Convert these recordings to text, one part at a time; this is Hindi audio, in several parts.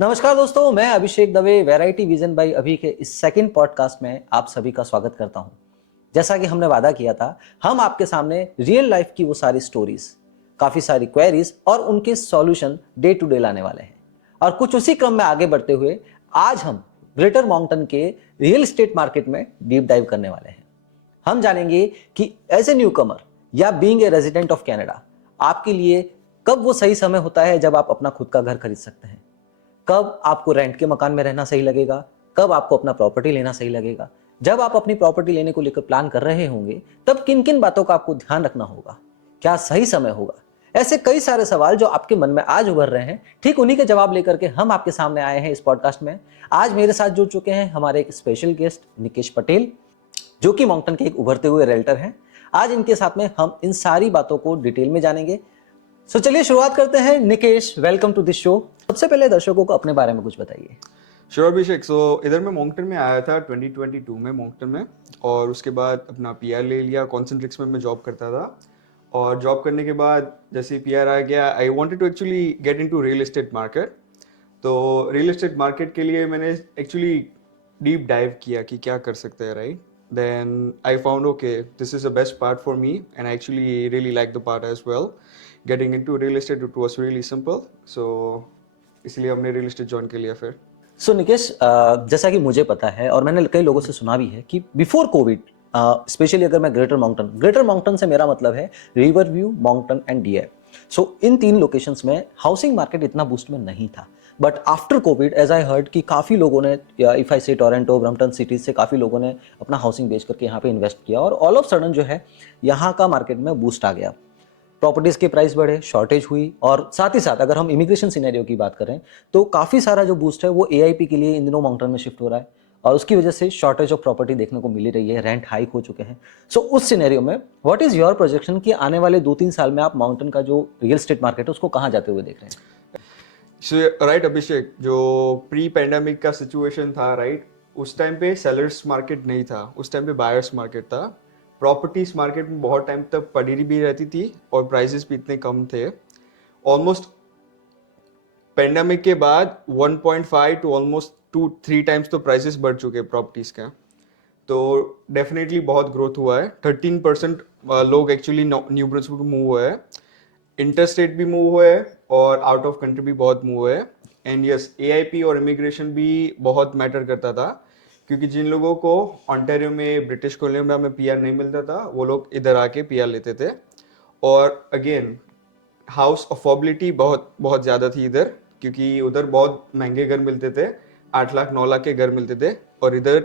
नमस्कार दोस्तों, मैं अभिषेक दवे वैरायटी विजन बाय अभी के इस सेकंड पॉडकास्ट में आप सभी का स्वागत करता हूं। जैसा कि हमने वादा किया था, हम आपके सामने रियल लाइफ की वो सारी स्टोरीज, काफी सारी क्वेरीज और उनके सॉल्यूशन डे टू डे लाने वाले हैं। और कुछ उसी क्रम में आगे बढ़ते हुए आज हम ग्रेटर माउंटेन के रियल एस्टेट मार्केट में डीप डाइव करने वाले हैं। हम जानेंगे कि एज ए न्यू कमर या being a resident of Canada आपके लिए कब वो सही समय होता है जब आप अपना खुद का घर खरीद सकते हैं, कब आपको रेंट के मकान में रहना सही लगेगा, कब आपको अपना प्रॉपर्टी लेना सही लगेगा। जब आप अपनी प्रॉपर्टी लेने को लेकर प्लान कर रहे होंगे तब किन किन बातों का आपको ध्यान रखना होगा, क्या सही समय होगा। ऐसे कई सारे सवाल जो आपके मन में आज उभर रहे हैं, ठीक उन्हीं के जवाब लेकर के हम आपके सामने आए हैं इस पॉडकास्ट में। आज मेरे साथ जुड़ चुके हैं हमारे एक स्पेशल गेस्ट निकेश पटेल, जो कि माउंटेन के एक उभरते हुए रियल्टर हैं। आज इनके साथ में हम इन सारी बातों को डिटेल में जानेंगे। चलिए शुरुआत करते हैं। Nikesh, welcome to this show. सबसे पहले दर्शकों को अपने बारे में कुछ बताइए। श्योर अभिषेक। सो इधर मैं मोंकटन में आया था 2022 में मोंकटन में, और उसके बाद अपना पीआर ले लिया। कॉन्सेंट्रिक्स में मैं जॉब करता था, और जॉब करने के बाद जैसे पीआर आ गया, I wanted to actually get into real estate market. तो रियल एस्टेट मार्केट के लिए मैंने एक्चुअली डीप डाइव किया कि क्या कर सकते हैं, right. Then I found okay this is the best part for me, and I actually really like the part as well. Getting into real estate it was really simple, so इसलिए हमने रियल एस्टेट ज्वाइन कर लिया फिर। सो निकेश, जैसा कि मुझे पता है और मैंने कई लोगों से सुना भी है कि बिफोर कोविड, स्पेशली अगर मैं ग्रेटर माउंटेन से मेरा मतलब है Riverview, Moncton and Dieppe. So इन तीन लोकेशंस में हाउसिंग मार्केट इतना बूस्ट में नहीं था। But after COVID as I heard कि काफ़ी लोगों ने, इफ आई से टोरंटो, ब्रम्पटन सिटीज से काफ़ी लोगों ने अपना हाउसिंग बेच करके यहाँ पे इन्वेस्ट किया, और ऑल ऑफ सडन जो है यहाँ का मार्केट में बूस्ट आ गया। प्रॉपर्टीज के प्राइस बढ़े, शॉर्टेज हुई, और साथ ही साथ अगर हम इमिग्रेशन सिनेरियो की बात करें तो काफ़ी सारा जो बूस्ट है वो एआईपी के लिए इन दिनों माउंटेन में शिफ्ट हो रहा है, और उसकी वजह से शॉर्टेज ऑफ प्रॉपर्टी देखने को मिल रही है, रेंट हाइक हो चुके हैं। सो उस सिनेरियो में व्हाट इज योर प्रोजेक्शन कि आने वाले 2-3 साल में आप माउंटेन का जो रियल एस्टेट मार्केट है उसको कहाँ जाते हुए देख रहे हैं? राइट अभिषेक, जो प्री पैंडेमिक का सिचुएशन था, राइट, उस टाइम पे सेलर्स मार्केट नहीं था, उस टाइम पे बायर्स मार्केट था। प्रॉपर्टीज मार्केट में बहुत टाइम तक पड़ी भी रहती थी और प्राइसेस भी इतने कम थे। ऑलमोस्ट पैंडेमिक के बाद 1.5 टू ऑलमोस्ट 2-3 टाइम्स तो प्राइसेस बढ़ चुके हैं प्रॉपर्टीज का। तो डेफिनेटली बहुत ग्रोथ हुआ है। 13% लोग एक्चुअली न्यू ब्रंसविक मूव हुए हैं, इंटरस्टेट भी मूव हुए हैं, और आउट ऑफ कंट्री भी बहुत मूव हुए हैं। एंड यस, एआईपी और इमिग्रेशन भी बहुत मैटर करता था, क्योंकि जिन लोगों को ऑन्टेरियो में, ब्रिटिश कोलंबिया में पीआर नहीं मिलता था, वो लोग इधर आके पीआर लेते थे। और अगेन हाउस अफोर्डेबिलिटी बहुत बहुत ज़्यादा थी इधर, क्योंकि उधर बहुत महंगे घर मिलते थे, 8 लाख 9 लाख के घर मिलते थे, और इधर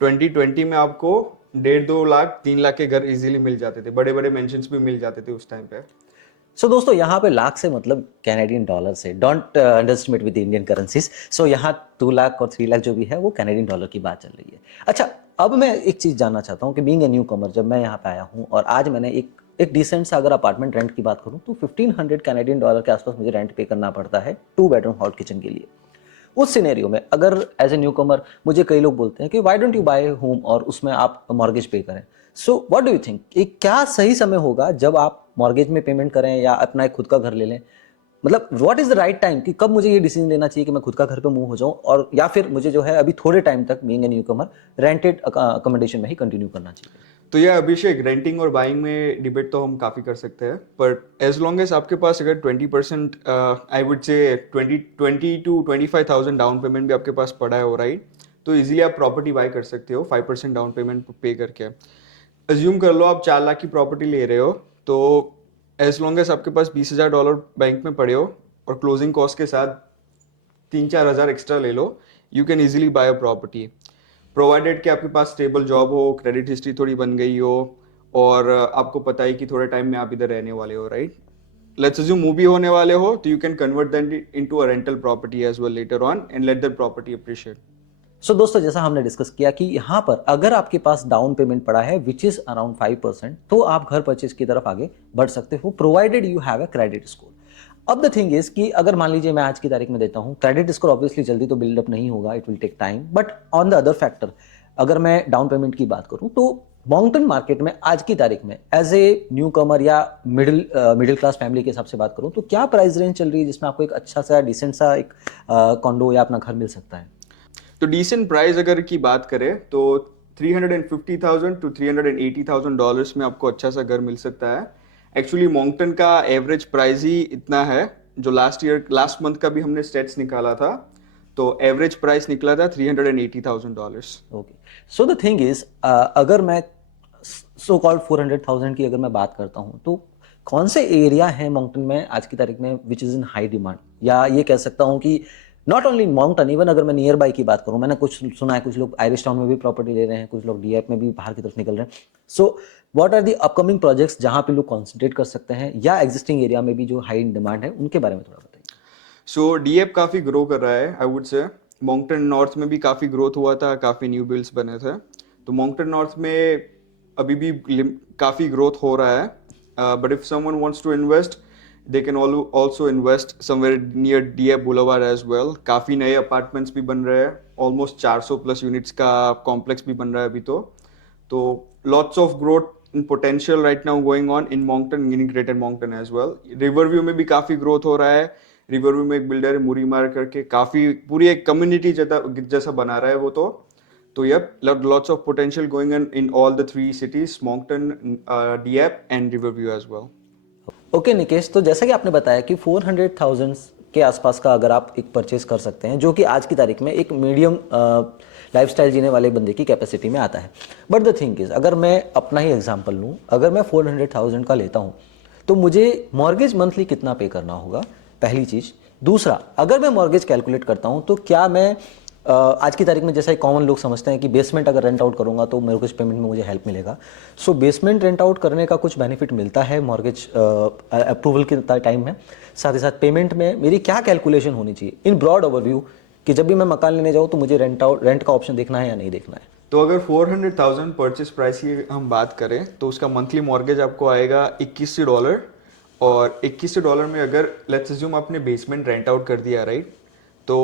2020 में आपको 1.5-2 लाख 3 लाख के घर इजीली मिल जाते थे, बड़े बड़े मेंशंस भी मिल जाते थे उस टाइम पे। सो दोस्तों, यहाँ पे लाख से मतलब कैनेडियन डॉलर से, don't underestimate with Indian currencies. So यहाँ 2 लाख और 3 लाख जो भी है वो कैनेडियन डॉलर की बात चल रही है। अच्छा, अब मैं एक चीज़ जानना चाहता हूँ कि बीइंग ए न्यू कमर, जब मैं यहाँ पे आया हूँ और आज मैंने एक डिसेंट सा अगर अपार्टमेंट रेंट की बात करूँ तो 1500 कैनेडियन डॉलर के आसपास मुझे रेंट पे करना पड़ता है 2 बेडरूम हॉट किचन के लिए। उस सिनेरियो में अगर एज ए न्यू कमर मुझे कई लोग बोलते हैं कि why don't you buy home और उसमें आप मॉर्गेज पे करें। So what do you think, क्या सही समय होगा जब आप मॉर्गेज में पेमेंट करें या अपना एक खुद का घर ले लें? मतलब what is the right time कि कब मुझे ये डिसीजन लेना चाहिए कि मैं खुद का घर पे मूव हो जाऊं, और या फिर मुझे जो है अभी थोड़े टाइम तक being a new Qamar rented accommodation में ही कंटिन्यू करना चाहिए? तो ये अभिषेक, रेंटिंग और बाइंग में डिबेट तो हम काफ़ी कर सकते हैं, बट एज लॉन्ग एज आपके पास अगर 20%, I would say 20 to 25,000 down payment भी आपके पास पड़ा है, हो राइट, तो इजीली आप प्रॉपर्टी बाय कर सकते हो 5% डाउन पेमेंट पे करके। अज्यूम कर लो आप 4 लाख की प्रॉपर्टी ले रहे हो, तो एज लॉन्ग एज आपके पास $20,000 बैंक में पड़े हो और क्लोजिंग कॉस्ट के साथ 3-4 हज़ार एक्स्ट्रा ले लो, you can easily buy a property, provided कि आपके पास स्टेबल जॉब हो, क्रेडिट हिस्ट्री थोड़ी बन गई हो, और आपको पता है कि थोड़े टाइम में आप इधर रहने वाले हो, राइट। लेट्स अज्यूम मूव भी होने वाले हो, तो you can convert that into a rental property as well later on and let that property appreciate. So दोस्तों, जैसा हमने डिस्कस किया कि यहाँ पर अगर आपके पास डाउन पेमेंट पड़ा है विच इज अराउंड 5%, तो आप घर परचेज की तरफ आगे बढ़ सकते हो, provided you have a credit score. अब द थिंग इज कि अगर मान लीजिए मैं आज की तारीख में देता हूँ, क्रेडिट स्कोर ऑब्वियसली जल्दी तो बिल्डअप नहीं होगा, it will take time, but on the other factor अगर मैं डाउन पेमेंट की बात करूं तो माउंटेन मार्केट में आज की तारीख में एज ए न्यू कमर या मिडिल क्लास फैमिली के हिसाब से बात करूं तो क्या प्राइस रेंज चल रही है जिसमें आपको एक अच्छा सा डिसेंट सा एक कॉन्डो या अपना घर मिल सकता है? तो डिसेंट प्राइस अगर की बात करें तो 350,000 to 380,000 डॉलर्स में आपको अच्छा सा घर मिल सकता है। एक्चुअली मॉन्कटन का एवरेज प्राइस ही इतना है, जो लास्ट मंथ का भी हमने स्टेट्स निकाला था, तो एवरेज प्राइस निकला था 380,000 dollars. Okay, so the thing is अगर मैं सो कॉल्ड 400,000 की अगर मैं बात करता हूं तो कौन से एरिया है माउंटेन में आज की तारीख में which is in high demand, या ये कह सकता हूं कि नॉट ओनली माउंटेन, इवन अगर मैं नियर बाई की बात करूं, मैंने कुछ सुना है कुछ लोग आयरिश टाउन में भी प्रॉपर्टी ले रहे हैं, कुछ लोग डीएफ में भी बाहर की तरफ निकल रहे हैं। So what are the upcoming projects जहां पे लोग कॉन्सेंट्रेट कर सकते हैं, या एग्जिस्टिंग एरिया में भी जो हाई इन डिमांड है उनके बारे में थोड़ा बताइए। सो डीएफ काफ़ी ग्रो कर रहा है, आई वुड से। मॉन्कटन नॉर्थ में भी काफ़ी ग्रोथ हुआ था, काफ़ी न्यू बिल्ड्स बने थे। तो मॉन्कटन नॉर्थ में अभी भी काफ़ी ग्रोथ हो रहा है, but if someone wants to invest, they can also invest somewhere near Dieppe boulevard as well. काफ़ी नए अपार्टमेंट्स भी बन रहे हैं, ऑलमोस्ट 400 प्लस यूनिट्स का कॉम्प्लेक्स भी बन रहा है अभी तो lots of growth in potential right now going on in Moncton, in greater Moncton as well. Riverview में भी काफ़ी ग्रोथ हो रहा है। रिवरव्यू में एक बिल्डर है मुरीमार करके, काफ़ी पूरी एक कम्युनिटी जैसा बना रहा है वो तो yup, lots of potential going in all the three cities, Moncton, Dieppe and Riverview as well. Okay Nikesh, तो जैसा कि आपने बताया कि 400,000 के आसपास का अगर आप एक परचेज कर सकते हैं, जो कि आज की तारीख में एक मीडियम लाइफस्टाइल जीने वाले बंदे की कैपेसिटी में आता है। बट द थिंग इज, अगर मैं अपना ही एग्जांपल लूँ, अगर मैं 400,000 का लेता हूँ तो मुझे मॉर्गेज मंथली कितना पे करना होगा, पहली चीज़। दूसरा, अगर मैं मॉर्गेज कैलकुलेट करता हूँ तो क्या मैं आज की तारीख में जैसा कॉमन लोग समझते हैं कि बेसमेंट अगर रेंट आउट करूंगा तो मॉर्गेज पेमेंट में मुझे हेल्प मिलेगा। सो बेसमेंट रेंट आउट करने का कुछ बेनिफिट मिलता है मॉर्गेज अप्रूवल के टाइम में? साथ ही साथ पेमेंट में मेरी क्या कैलकुलेशन होनी चाहिए इन ब्रॉड ओवरव्यू, कि जब भी मैं मकान लेने जाऊँ तो मुझे रेंट का ऑप्शन देखना है या नहीं देखना है? तो अगर 400,000 परचेस प्राइस की हम बात करें तो उसका मंथली मॉर्गेज आपको आएगा $21, और $21 में अगर लेट्स अज्यूम आपने बेसमेंट रेंट आउट कर दिया, राइट, तो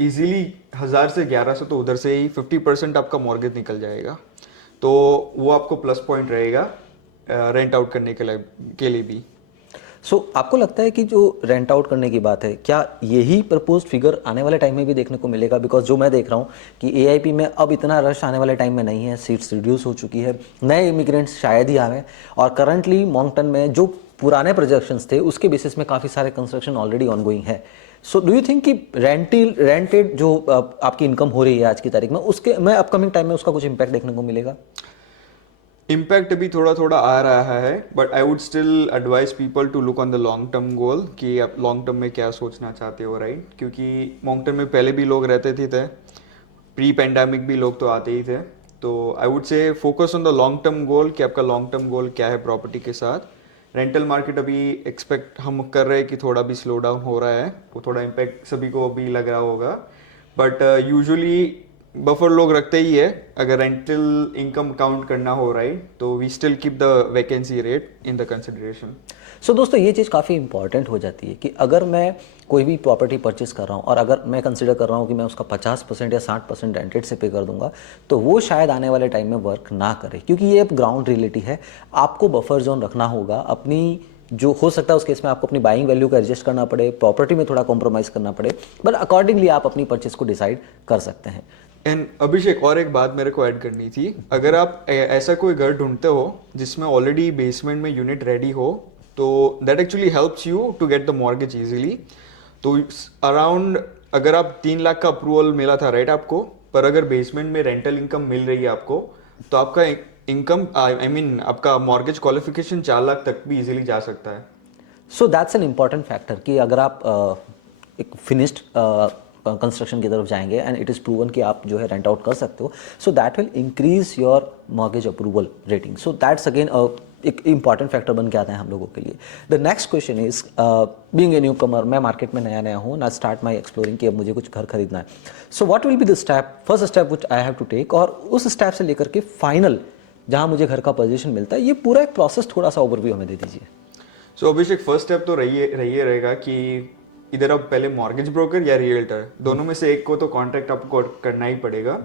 इजीली 1000 से 1100 तो उधर से ही 50% आपका मॉर्गेज निकल जाएगा। तो वो आपको प्लस पॉइंट रहेगा रेंट आउट करने के लिए भी। सो आपको लगता है कि जो रेंट आउट करने की बात है, क्या यही प्रपोज्ड फिगर आने वाले टाइम में भी देखने को मिलेगा? बिकॉज जो मैं देख रहा हूँ कि एआईपी में अब इतना रश आने वाले टाइम में नहीं है, सीट्स रिड्यूस हो चुकी है, नए इमिग्रेंट्स शायद ही आवे, और करंटली मॉन्कटन में जो पुराने प्रोजेक्शंस थे उसके बेसिस में काफ़ी सारे कंस्ट्रक्शन ऑलरेडी ऑनगोइंग है। सो डू यू थिंक कि रेंटेड जो आपकी इनकम हो रही है आज की तारीख में, उसके में अपकमिंग टाइम में उसका कुछ इम्पैक्ट देखने को मिलेगा? इम्पैक्ट अभी थोड़ा थोड़ा आ रहा है, but I would still advice people to look on the long term goal, कि आप लॉन्ग टर्म में क्या सोचना चाहते हो, राइट? क्योंकि लॉन्ग टर्म में पहले भी लोग रहते थे, प्री पेंडेमिक भी लोग तो आते ही थे। तो I would say focus on the long term goal, कि आपका लॉन्ग टर्म गोल क्या है प्रॉपर्टी के साथ। रेंटल मार्केट अभी एक्सपेक्ट हम कर रहे हैं कि थोड़ा भी स्लो डाउन हो रहा है, वो थोड़ा इम्पैक्ट सभी को अभी लग रहा होगा, बट यूजुअली बफर लोग रखते ही है अगर रेंटल इनकम काउंट करना हो, राइट, तो we still keep the vacancy rate in the consideration. So दोस्तों, ये चीज़ काफ़ी इंपॉर्टेंट हो जाती है कि अगर मैं कोई भी प्रॉपर्टी परचेस कर रहा हूँ और अगर मैं कंसिडर कर रहा हूँ कि मैं उसका 50% या 60% रेंटेड से पे कर दूंगा, तो वो शायद आने वाले टाइम में वर्क ना करे, क्योंकि ये अब ग्राउंड रियलिटी है। आपको बफर जोन रखना होगा अपनी, जो हो सकता है उस केस में आपको अपनी बाइंग वैल्यू का एडजस्ट करना पड़े, प्रॉपर्टी में थोड़ा कॉम्प्रोमाइज़ करना पड़े, बट अकॉर्डिंगली आप अपनी परचेस को डिसाइड कर सकते हैं। एंड अभिषेक, और एक बात मेरे को ऐड करनी थी। अगर आप ऐसा कोई घर ढूंढते हो जिसमें ऑलरेडी बेसमेंट में यूनिट रेडी हो, तो that actually helps you to get the mortgage easily. तो अराउंड, अगर आप 3 लाख का अप्रूवल मिला था, राइट, आपको, पर अगर बेसमेंट में रेंटल इनकम मिल रही है आपको, तो आपका इनकम आई मीन आपका मॉर्गेज क्वालिफिकेशन 4 लाख तक भी इजीली जा सकता है। So that's an important factor कि अगर आप एक फिनिश्ड कंस्ट्रक्शन की तरफ जाएंगे एंड इट इज़ प्रूवन कि आप जो है रेंट आउट कर सकते हो, so that will increase your mortgage approval rating. So that's again एक इंपॉर्टेंट फैक्टर बन के आता है हम लोगों के लिए। The next question is, being a newcomer, मैं मार्केट में नया हूँ ना, स्टार्ट माई एक्सप्लोरिंग कि अब मुझे कुछ घर खरीदना है। So what will be the step, first step which I have to take, और उस स्टेप से लेकर के फाइनल जहाँ मुझे घर का पोजीशन मिलता है, ये पूरा एक प्रोसेस थोड़ा सा ओवरव्यू हमें दे दीजिए। सो अभिषेक, फर्स्ट स्टेप तो रहिए रहेगा कि इधर आप पहले मॉर्गेज ब्रोकर या रियल्टर, दोनों में से एक को तो कॉन्ट्रैक्ट आपको करना ही पड़ेगा।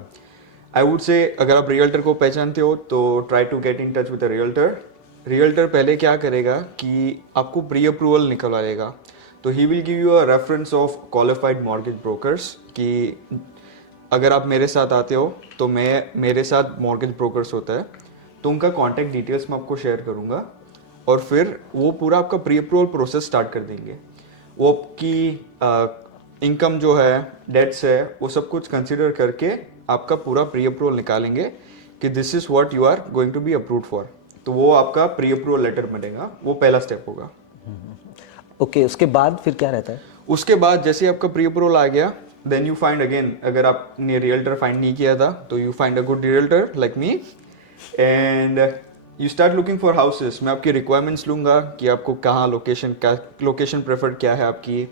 आई वुड से अगर आप रियल्टर को पहचानते हो तो try to get in touch with a realtor. Realtor पहले क्या करेगा कि आपको प्री अप्रूवल निकलवा लेगा। तो he will give you a reference of qualified mortgage brokers कि अगर आप मेरे साथ आते हो तो मेरे साथ मॉर्गेज ब्रोकर्स होता है, तो उनका कॉन्टैक्ट डिटेल्स मैं आपको शेयर करूँगा और फिर वो पूरा आपका प्री अप्रूवल प्रोसेस स्टार्ट कर देंगे। वो आपकी इनकम जो है, डेट्स है, वो सब कुछ कंसिडर करके आपका पूरा प्री अप्रूवल निकालेंगे कि this is what you are going to be approved for. तो वो आपका प्री अप्रूवल लेटर बनेगा, वो पहला स्टेप होगा। ओके, उसके बाद फिर क्या रहता है? उसके बाद जैसे आपका प्री अप्रूवल आ गया, देन यू फाइंड अगेन, अगर आपने रियल्टर फाइंड नहीं किया था तो you find a good realtor like me and you start looking for houses. मैं आपकी रिक्वायरमेंट्स लूँगा कि आपको कहाँ लोकेशन प्रेफर्ड क्या है आपकी,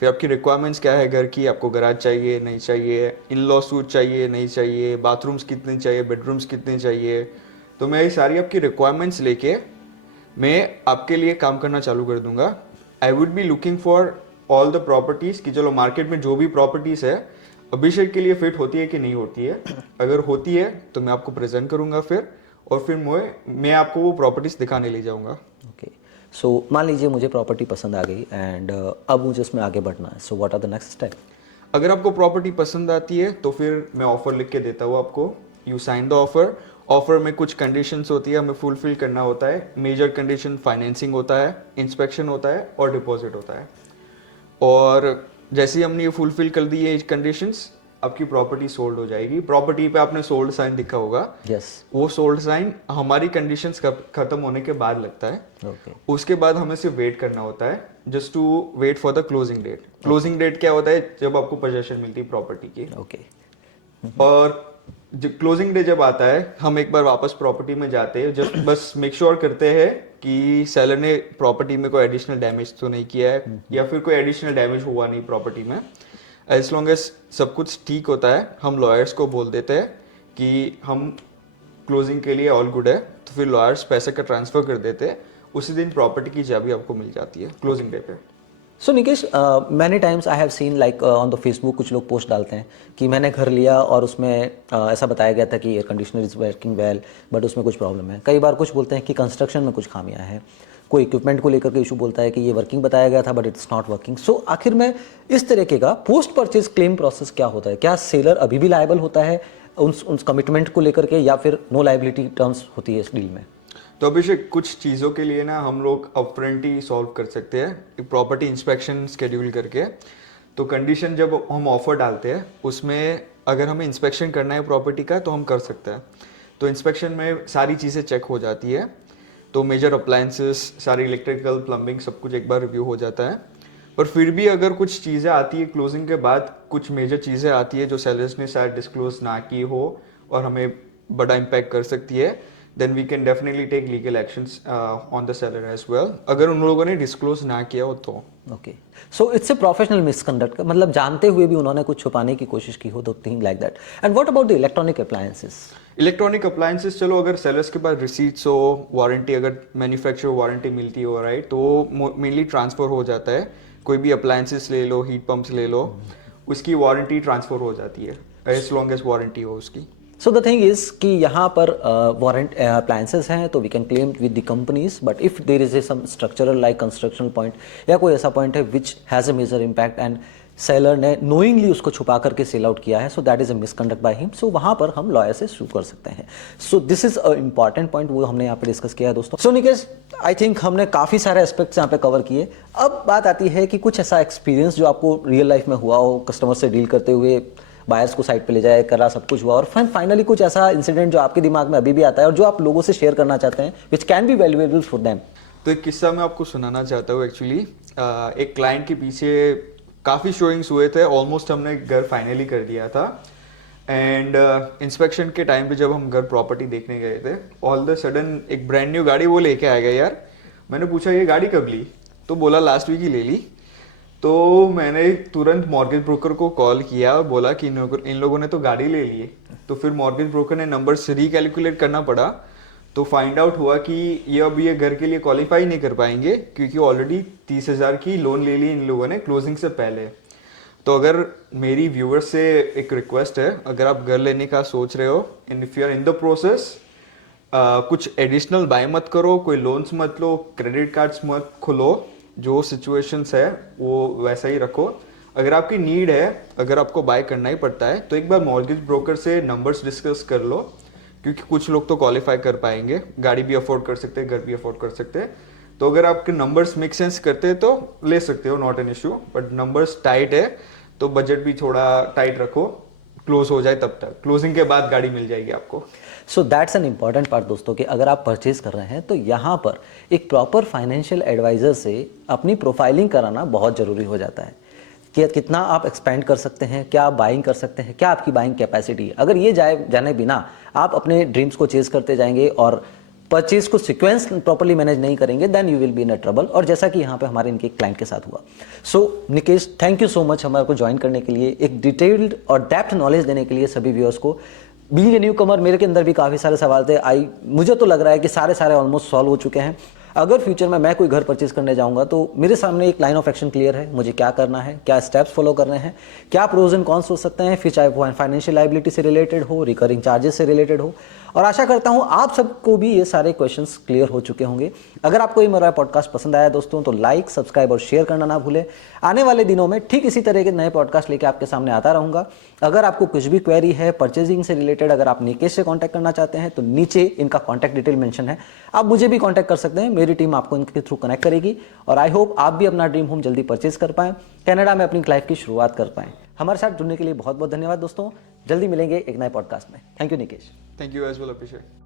फिर आपकी रिक्वायरमेंट्स क्या है घर की, आपको गराज चाहिए नहीं चाहिए, इन लॉ सूट चाहिए नहीं चाहिए, बाथरूम्स कितने चाहिए, बेडरूम्स कितने चाहिए। तो मैं ये सारी आपकी रिक्वायरमेंट्स लेके मैं आपके लिए काम करना चालू कर दूंगा। I would be looking for all the properties कि चलो मार्केट में जो भी प्रॉपर्टीज़ है अभिषेक के लिए फिट होती है कि नहीं होती है। अगर होती है तो मैं आपको प्रेजेंट करूंगा फिर, और फिर मैं आपको वो प्रॉपर्टीज़ दिखाने ले जाऊंगा। ओके, सो मान लीजिए मुझे प्रॉपर्टी पसंद आ गई एंड अब मुझे उसमें आगे बढ़ना है, so what are the next step? अगर आपको प्रॉपर्टी पसंद आती है तो फिर मैं ऑफर लिख के देता हूँ आपको। You sign the offer. Offer में कुछ कंडीशंस होती है, हमें फुलफिल करना होता है। मेजर कंडीशन फाइनेंसिंग होता है, इंस्पेक्शन होता है और डिपॉजिट होता है। और जैसे ही हमने ये फुलफिल कर दी ये कंडीशंस, आपकी प्रॉपर्टी सोल्ड हो जाएगी। प्रॉपर्टी पे आपने सोल्ड साइन दिखा होगा। यस। वो सोल्ड साइन हमारी कंडीशंस खत्म होने के बाद लगता है। ओके। उसके बाद हमें सिर्फ वेट करना होता है, just to wait for the closing date. Closing date क्या होता है? जब आपको पोजेशन मिलती है प्रॉपर्टी की। ओके। और क्लोजिंग डे जब आता है, हम एक बार वापस प्रॉपर्टी में जाते हैं, जस्ट बस मेक श्योर करते हैं कि सेलर ने प्रॉपर्टी में कोई एडिशनल डैमेज तो नहीं किया है या फिर कोई एडिशनल डैमेज हुआ नहीं प्रॉपर्टी में। एज लॉन्ग एज सब कुछ ठीक होता है, हम लॉयर्स को बोल देते हैं कि हम क्लोजिंग के लिए ऑल गुड है, तो फिर लॉयर्स पैसे का ट्रांसफर कर देते हैं। उसी दिन प्रॉपर्टी की चाबी आपको मिल जाती है क्लोजिंग डे पे। So Nikesh, many times I have seen like on the Facebook कुछ लोग पोस्ट डालते हैं कि मैंने घर लिया और उसमें ऐसा बताया गया था कि air conditioner is working well, but उसमें कुछ प्रॉब्लम है। कई बार कुछ बोलते हैं कि कंस्ट्रक्शन में कुछ खामियां हैं, कोई इक्विपमेंट को लेकर के इशू बोलता है कि ये वर्किंग बताया गया था बट इट्स नॉट वर्किंग। सो आखिर में इस तरीके का पोस्ट परचेज क्लेम प्रोसेस क्या होता है? क्या सेलर अभी भी लायबल होता है उन कमिटमेंट को लेकर के, या फिर नो लायबिलिटी टर्म्स होती है इस डील में? तो अभिषेक, कुछ चीज़ों के लिए ना हम लोग अपफ्रंट ही सॉल्व कर सकते हैं, प्रॉपर्टी इंस्पेक्शन शेड्यूल करके। तो कंडीशन जब हम ऑफर डालते हैं उसमें अगर हमें इंस्पेक्शन करना है प्रॉपर्टी का तो हम कर सकते हैं। तो इंस्पेक्शन में सारी चीज़ें चेक हो जाती है, तो मेजर अप्लायंसेस, सारी इलेक्ट्रिकल, प्लम्बिंग, सब कुछ एक बार रिव्यू हो जाता है। पर फिर भी अगर कुछ चीज़ें आती है क्लोजिंग के बाद, कुछ मेजर चीज़ें आती है जो सेलर्स ने शायद डिस्क्लोज ना की हो और हमें बड़ा इम्पैक्ट कर सकती है, then we can definitely take legal actions on the seller as well, अगर उन लोगों ने डिस्क्लोज ना किया हो तो। Okay, so it's a professional misconduct, मतलब जानते हुए भी उन्होंने कुछ छुपाने की कोशिश की हो, तो thing like that. And what about the electronic appliances? Electronic appliances, चलो अगर सेलर्स के पास रिसीट्स हो, वारंटी, अगर मैन्युफैक्चर वारंटी मिलती हो, राइट, तो मेनली ट्रांसफर हो जाता है। कोई भी अप्लायंसेस ले लो, हीट पंप्स ले लो, उसकी वारंटी ट्रांसफर हो जाती है एज लॉन्ग एज वारंटी हो उसकी। सो द थिंग इज कि यहाँ पर वारंट अप्लायंसेस हैं तो we can claim with the companies, but if there is a some structural like construction point या कोई ऐसा पॉइंट है which has a major impact and seller ने नोइंगली उसको छुपा करके सेल आउट किया है, so that is a misconduct by him, so वहाँ पर हम लॉयर से शू कर सकते हैं। So this is a important point, वो हमने यहाँ पे डिस्कस किया है दोस्तों। सो निकेश, आई थिंक हमने काफ़ी सारे एस्पेक्ट्स यहाँ पे कवर किए। अब बात आती है कि कुछ ऐसा एक्सपीरियंस जो आपको रियल लाइफ में हुआ हो, कस्टमर से डील करते हुए, बायर्स को साइड पे ले जाए करा, सब कुछ हुआ, और फाइनली कुछ ऐसा इंसिडेंट जो आपके दिमाग में अभी भी आता है और जो आप लोगों से शेयर करना चाहते हैं, which can be valuable for them. तो एक किस्सा मैं आपको सुनाना चाहता हूँ एक्चुअली। एक क्लाइंट के पीछे काफ़ी शोइंग्स हुए थे, ऑलमोस्ट हमने घर फाइनली कर दिया था। एंड इंस्पेक्शन के टाइम पे जब हम घर प्रॉपर्टी देखने गए थे, ऑल द सडन एक ब्रांड न्यू गाड़ी वो लेके आ गया यार। मैंने पूछा ये गाड़ी कब ली? तो बोला लास्ट वीक ही ले ली। तो मैंने तुरंत मॉर्गेज ब्रोकर को कॉल किया और बोला कि इन लोगों ने तो गाड़ी ले ली है। तो फिर मॉर्गेज ब्रोकर ने नंबर्स रिकैलकुलेट करना पड़ा, तो फाइंड आउट हुआ कि ये घर के लिए क्वालिफाई नहीं कर पाएंगे क्योंकि ऑलरेडी 30,000 की लोन ले ली इन लोगों ने क्लोजिंग से पहले। तो अगर मेरी व्यूअर से एक रिक्वेस्ट है, अगर आप घर लेने का सोच रहे हो and if you are in the process, कुछ एडिशनल बाय मत करो, कोई लोन्स मत लो, क्रेडिट कार्ड्स मत खुलो, जो सिचुएशंस है वो वैसा ही रखो। अगर आपकी नीड है, अगर आपको बाय करना ही पड़ता है, तो एक बार मॉर्गेज ब्रोकर से नंबर्स डिस्कस कर लो, क्योंकि कुछ लोग तो क्वालिफाई कर पाएंगे, गाड़ी भी अफोर्ड कर सकते हैं, घर भी अफोर्ड कर सकते हैं। तो अगर आपके नंबर्स मेक सेंस करते हैं तो ले सकते हो, not an issue. But numbers tight है तो बजट भी थोड़ा टाइट रखो, क्लोज हो जाए तब तक, क्लोजिंग के बाद गाड़ी मिल जाएगी आपको। So that's an important part दोस्तों, कि अगर आप परचेज कर रहे हैं तो यहाँ पर एक प्रॉपर फाइनेंशियल एडवाइजर से अपनी प्रोफाइलिंग कराना बहुत ज़रूरी हो जाता है कि कितना आप एक्सपेंड कर सकते हैं, क्या आप बाइंग कर सकते हैं, क्या आपकी बाइंग कैपेसिटी है। अगर ये जाने बिना आप अपने ड्रीम्स को चेज करते जाएंगे और परचेज को सीक्वेंस प्रॉपर्ली मैनेज नहीं करेंगे, then you will be in a trouble. और जैसा कि यहाँ पे हमारे इनके क्लाइंट के साथ हुआ। So Nikesh, thank you so much हमारे को ज्वाइन करने के लिए, एक डिटेल्ड और डेप्थ नॉलेज देने के लिए सभी व्यूअर्स को। बीइंग ए न्यू कमर, मेरे के अंदर भी काफ़ी सारे सवाल थे, मुझे तो लग रहा है कि सारे ऑलमोस्ट सॉल्व हो चुके हैं। अगर फ्यूचर में मैं कोई घर परचेज करने जाऊंगा तो मेरे सामने एक लाइन ऑफ एक्शन क्लियर है, मुझे क्या करना है, क्या स्टेप्स फॉलो करने हैं, क्या प्रोज एंड कॉन्स हो सकते हैं, फिर चाहे वो फाइनेंशियल लायबिलिटी से रिलेटेड हो, रिकरिंग चार्जेस से रिलेटेड हो। और आशा करता हूं आप सबको भी ये सारे क्वेश्चंस क्लियर हो चुके होंगे। अगर आपको ये मेरा पॉडकास्ट पसंद आया दोस्तों, तो लाइक, सब्सक्राइब और शेयर करना ना भूलें। आने वाले दिनों में ठीक इसी तरह के नए पॉडकास्ट लेके आपके सामने आता रहूंगा। अगर आपको कुछ भी क्वेरी है परचेजिंग से रिलेटेड, अगर आप निकेश से कॉन्टैक्ट करना चाहते हैं तो नीचे इनका कॉन्टैक्ट डिटेल मेंशन है, आप मुझे भी कॉन्टैक्ट कर सकते हैं, मेरी टीम आपको इनके थ्रू कनेक्ट करेगी। और आई होप आप भी अपना ड्रीम होम जल्दी परचेज कर पाएं, कनाडा में अपनी लाइफ की शुरुआत कर पाएं। हमारे साथ जुड़ने के लिए बहुत बहुत धन्यवाद दोस्तों, जल्दी मिलेंगे एक नए पॉडकास्ट में। Thank you Nikesh. Thank you as well, Abhishek.